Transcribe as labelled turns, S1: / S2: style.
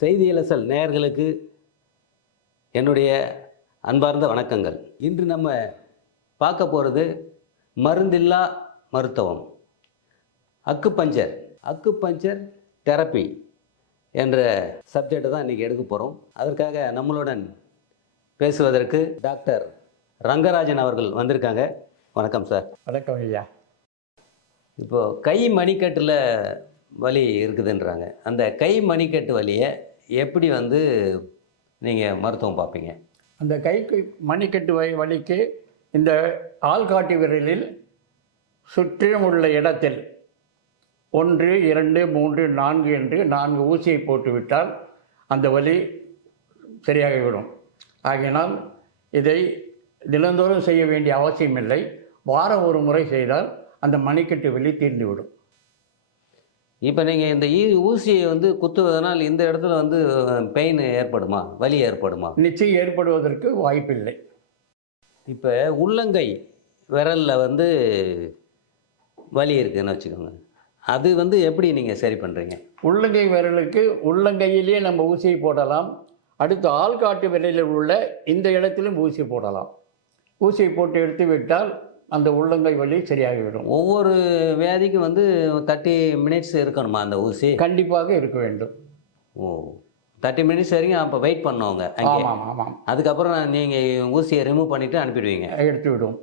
S1: செய்தி இலசல் நேயர்களுக்கு என்னுடைய அன்பார்ந்த வணக்கங்கள். இன்று நம்ம பார்க்க போகிறது மருந்தில்லா மருத்துவம். அக்கு பஞ்சர் அக்கு பஞ்சர் தெரப்பி என்ற சப்ஜெக்டை தான் இன்றைக்கி எடுக்க போகிறோம் அதற்காக நம்மளுடன் பேசுவதற்கு டாக்டர் ரங்கராஜன் அவர்கள் வந்திருக்காங்க. வணக்கம் சார்.
S2: வணக்கம் ஐயா.
S1: இப்போது கை மணிக்கட்டில் வலி இருக்குதுன்றாங்க. அந்த கை மணிக்கட்டு வலியை எப்படி வந்து நீங்கள் மருத்துவம் பார்ப்பீங்க?
S2: அந்த கைக்கு மணிக்கட்டு வை வலிக்கு இந்த ஆள்காட்டி விரலில் சுற்றிலும் உள்ள இடத்தில் ஒன்று இரண்டு மூன்று நான்கு என்று நான்கு ஊசியை போட்டுவிட்டால் அந்த வலி சரியாகிவிடும். ஆகையினால் இதை தினந்தோறும் செய்ய வேண்டிய அவசியமில்லை. வாரம் ஒரு முறை செய்தால் அந்த மணிக்கட்டு வலி தீர்ந்துவிடும்.
S1: இப்போ நீங்கள் இந்த ஈ ஊசியை வந்து குத்துவதனால் இந்த இடத்துல வந்து பெயின் ஏற்படுமா? வலி ஏற்படுமா?
S2: நிச்சயம் ஏற்படுவதற்கு வாய்ப்பில்லை.
S1: இப்போ உள்ளங்கை விரலில் வந்து வலி இருக்குதுன்னு வச்சுக்கோங்க. அது வந்து எப்படி நீங்கள் சரி பண்ணுறீங்க
S2: உள்ளங்கை விரலுக்கு உள்ளங்கையிலே நம்ம ஊசியை போடலாம். அடுத்து ஆள்காட்டு விரலில் உள்ள இந்த இடத்திலும் ஊசி போடலாம். ஊசியை போட்டு எடுத்து விட்டால் அந்த உள்ளங்கை வலி சரியாகிவிடும்.
S1: ஒவ்வொரு வியாதிக்கும் வந்து தேர்ட்டி மினிட்ஸ் இருக்கணுமா அந்த ஊசி?
S2: கண்டிப்பாக இருக்க வேண்டும்.
S1: ஓ தேர்ட்டி மினிட்ஸ் வரைக்கும் அப்போ வெயிட் பண்ணுவாங்க
S2: ஆமாம் ஆமாம்
S1: அதுக்கப்புறம் நீங்கள் ஊசியை ரிமூவ் பண்ணிவிட்டு அனுப்பிடுவீங்க.
S2: எடுத்து விடும்